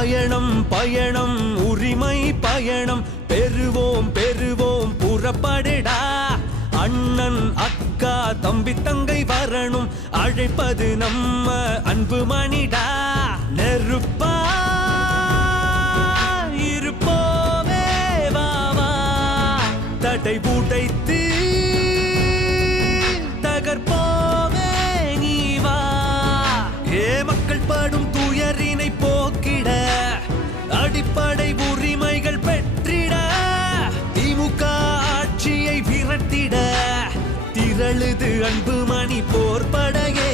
பயணம் பயணம் உரிமை பயணம் பெறுவோம் பெறுவோம் புறப்படுடா. அண்ணன் அக்கா தம்பி தங்கை வரணும் அழைப்பது நம்ம அன்பு மணிடா. நெருப்பா இருப்போமே வாவா தடை உடைத்து தகர்ப்போமே நீ வா. மக்கள் படும் துயரினை போக்கிட அடிப்படை உரிமைகள் பெற்றிட திமுக ஆட்சியை விரட்டிட திரளுது அன்பு மணி போர்படையே.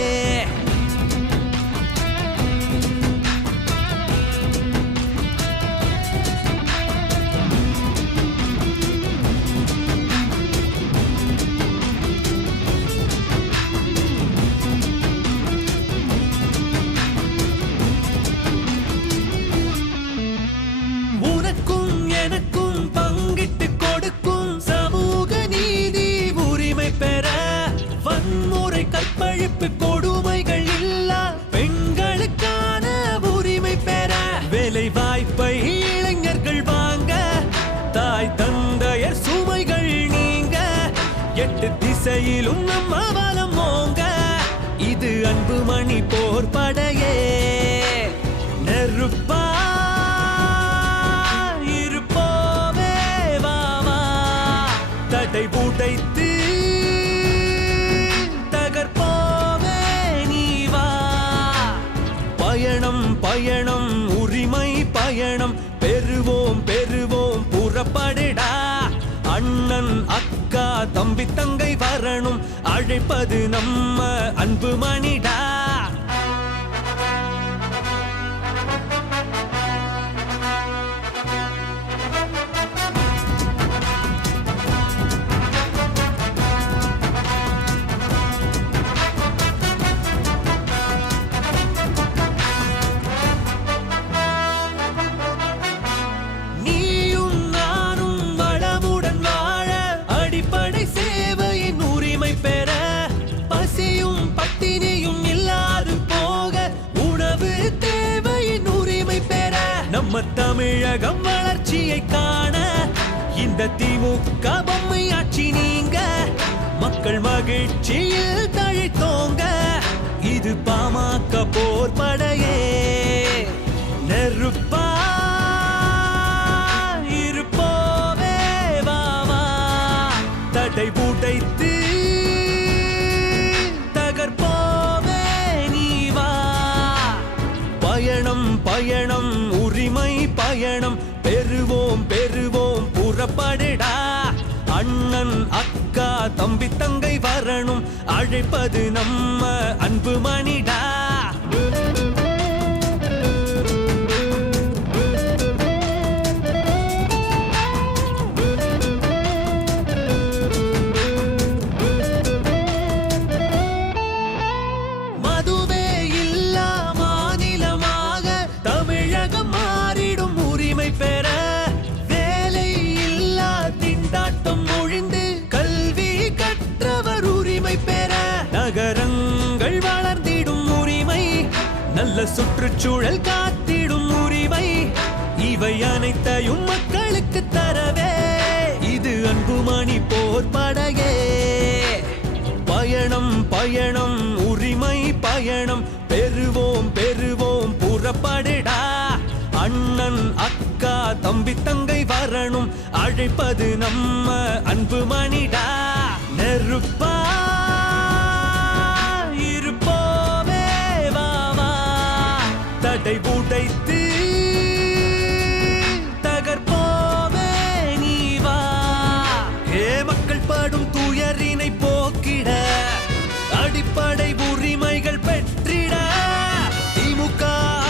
எனக்கும் பங்கிட்டு கொடுக்கும் சமூக நீதி உரிமை பெற வன்முறை கற்பழிப்பு கொடுமைகள் இல்லா பெண்களுக்கான உரிமை பெற வேலை வாய்ப்பை இளைஞர்கள் வாங்க தாய் தந்தையர் சுமைகள் நீங்க 8 திசையிலும் நம்ம பலம் ஓங்க இது அன்பு மணி போர்படையே. நெருப்பா தடை உடைத்து தகர்ப்போமே நீ வா. பயணம் பயணம் உரிமை பயணம் பெறுவோம் பெறுவோம் புறப்படுடா. அண்ணன் அக்கா தம்பி தங்கை வரணும் அழைப்பது நம்ம அன்பு மணிடா. சேவையின் உரிமை பெற பசியும் பட்டினியும் இல்லாது போக உணவு தேவையின் உரிமை பெற நம்ம தமிழகம் வளர்ச்சியை காண இந்த திமுக பொம்மை ஆட்சி நீங்க மக்கள் மகிழ்ச்சியில் தழைத்தோங்க இது பாமக போர்படையே. நெருப்பா தடை உடைத்து தகர்ப்போமே நீ வா. பயணம் பயணம் உரிமை பயணம் பெறுவோம் பெறுவோம் புறப்படுடா. அண்ணன் அக்கா தம்பி தங்கை வரணும் அழைப்பது நம்ம அன்பு மணிடா. பெற வேலை இல்லா திண்டாட்டம் ஒழிந்து கல்வி கற்றவர் உரிமை பெற நகரங்கள் வளர்ந்திடும் உரிமை நல்ல சுற்றுச்சூழல் காத்திடும் உரிமை இவை அனைத்தையும் மக்களுக்கு தரவே இது அன்பு மணி போர்படையே. பயணம் பயணம் உரிமை பயணம் பெறுவோம் பெறுவோம் புறப்படுடா. அண்ணன் அக்கா தம்பி தங்கை வரணும் அழைப்பது நம்ம அன்பு மணிடா. நெருப்பா இருப்போமே வாவா தடை உடைத்து தகர்ப்போமே நீ வா. மக்கள் படும் துயரினை போக்கிட அடிப்படை உரிமைகள் பெற்றிட திமுக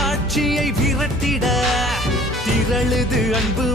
ஆட்சியை விரட்டிட திரளுது அன்பு